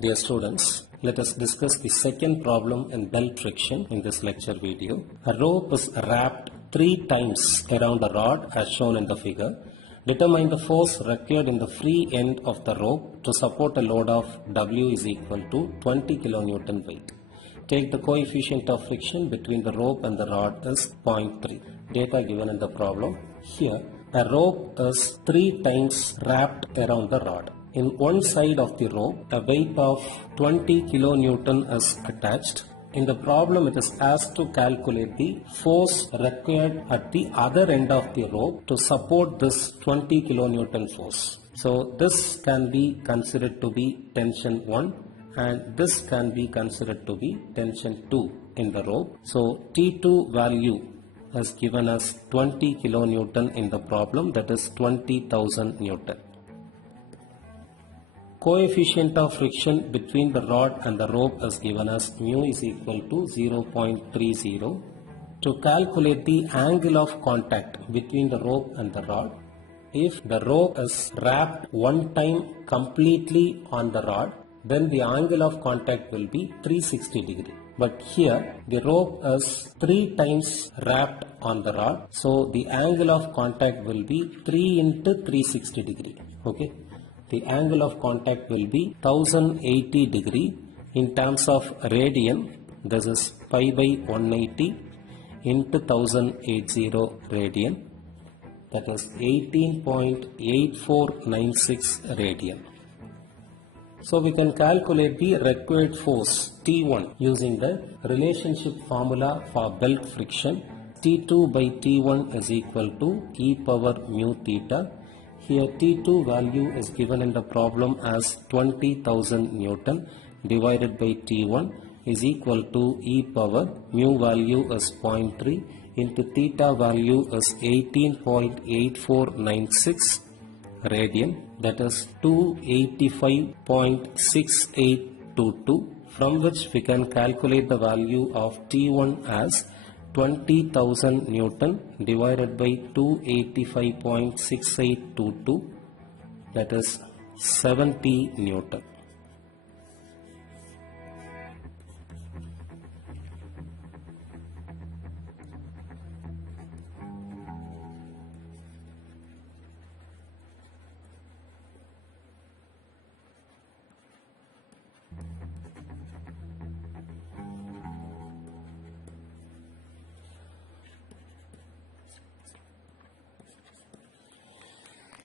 Dear students, let us discuss the second problem in belt friction in this lecture video. A rope is wrapped 3 times around a rod as shown in the figure. Determine the force required in the free end of the rope to support a load of W is equal to 20 kN weight. Take the coefficient of friction between the rope and the rod is 0.3. Data given in the problem. Here, a rope is 3 times wrapped around the rod. In one side of the rope, a weight of 20 kN is attached. In the problem, it is asked to calculate the force required at the other end of the rope to support this 20 kN force. So, this can be considered to be tension 1 and this can be considered to be tension 2 in the rope. So, T2 value is given as 20 kN in the problem, that is 20,000 Newton. Coefficient of friction between the rod and the rope is given as mu is equal to 0.30. To calculate the angle of contact between the rope and the rod, if the rope is wrapped one time completely on the rod, then the angle of contact will be 360 degree. But here the rope is 3 times wrapped on the rod, so the angle of contact will be 3 into 360 degree. Okay. The angle of contact will be 1080 degree. In terms of radian, this is pi by 180 into 1080 radian, that is 18.8496 radian. So we can calculate the required force T1 using the relationship formula for belt friction. T2 by T1 is equal to e power mu theta. Here T2 value is given in the problem as 20,000 Newton divided by T1 is equal to e power mu value is 0.3 into theta value is 18.8496 radian, that is 285.6822, from which we can calculate the value of T1 as 20,000 Newton divided by 285.6822, that is 70 Newton.